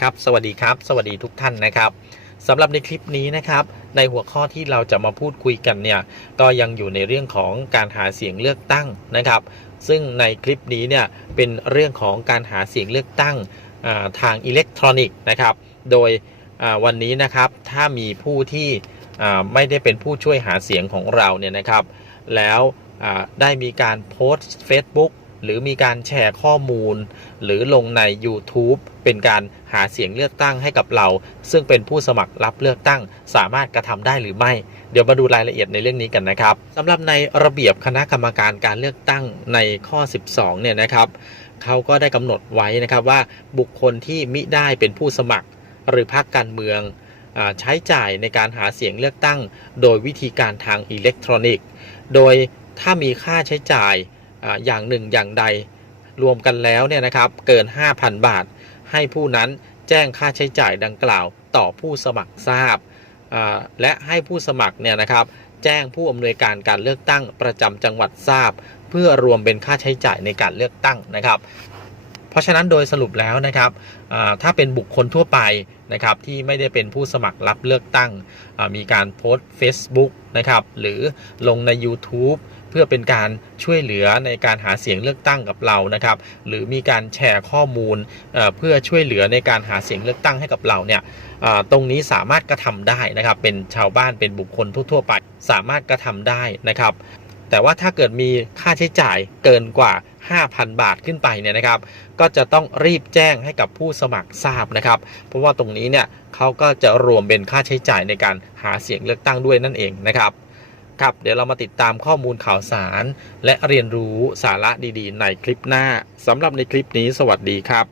ครับสวัสดีครับ สวัสดีทุกท่านนะครับสำหรับในคลิปนี้นะครับ ในหัวข้อที่เราจะมาพูดคุยกันเนี่ยก็ยังอยู่ในเรื่องของการหาเสียงเลือกตั้งนะครับ ซึ่งในคลิปนี้เนี่ยเป็นเรื่องของการหาเสียงเลือกตั้งาทางอิเล็กทรอนิกส์นะครับ โดยวันนี้นะครับถ้ามีผู้ที่ไม่ได้เป็นผู้ช่วยหาเสียงของเราเนี่ยนะครับ แล้วได้มีการโพสต์ Facebook หรือมีการแชร์ข้อมูล หรือลงใน YouTube เป็นการหาเสียงเลือกตั้งให้กับเรา ซึ่งเป็นผู้สมัครรับเลือกตั้ง สามารถกระทำได้หรือไม่ เดี๋ยวมาดูรายละเอียดในเรื่องนี้กันนะครับสำหรับในระเบียบคณะกรรมการการเลือกตั้งในข้อ 12 เนี่ยนะครับเขาก็ได้กำหนดไว้นะครับว่าบุคคลที่มิได้เป็นผู้สมัครหรือพรรคการเมืองอใช้จ่ายในการหาเสียงเลือกตั้ง โดยวิธีการทางอิเล็กทรอนิกส์ โดยถ้ามีค่าใช้จ่าย อย่างหนึ่งอย่างใดรวมกันแล้วเนี่ยนะครับเกิน 5,000 บาท ให้ผู้นั้นแจ้งค่าใช้จ่ายดังกล่าวต่อผู้สมัครทราบ และให้ผู้สมัครเนี่ยนะครับแจ้งผู้อำนวยการการเลือกตั้งประจำจังหวัดทราบ เพื่อรวมเป็นค่าใช้จ่ายในการเลือกตั้งนะครับ เพราะฉะนั้นโดยสรุปแล้วนะครับถ้าเป็นบุคคลทั่วไปนะครับที่ไม่ได้เป็นผู้สมัครรับเลือกตั้ง มีการโพสต์ Facebook นะครับหรือลงใน YouTube เพื่อเป็นการช่วยเหลือในการหาเสียงเลือกตั้งกับเรานะครับ หรือมีการแชร์ข้อมูลเพื่อช่วยเหลือในการหาเสียงเลือกตั้งให้กับเราเนี่ยตรงนี้สามารถกระทำได้นะครับ เป็นชาวบ้านเป็นบุคคลทั่วๆไป สามารถกระทำได้นะครับ แต่ว่าถ้าเกิดมีค่าใช้จ่ายเกินกว่า 5,000 บาทขึ้นไปเนี่ยนะครับ ก็จะต้องรีบแจ้งให้กับผู้สมัครทราบนะครับ เพราะว่าตรงนี้เนี่ยเขาก็จะรวมเป็นค่าใช้จ่ายในการหาเสียงเลือกตั้งด้วยนั่นเองนะครับครับเดี๋ยวเรามาติดตามข้อมูลข่าวสาร และเรียนรู้สาระดีๆ ในคลิปหน้าสำหรับในคลิปนี้สวัสดีครับ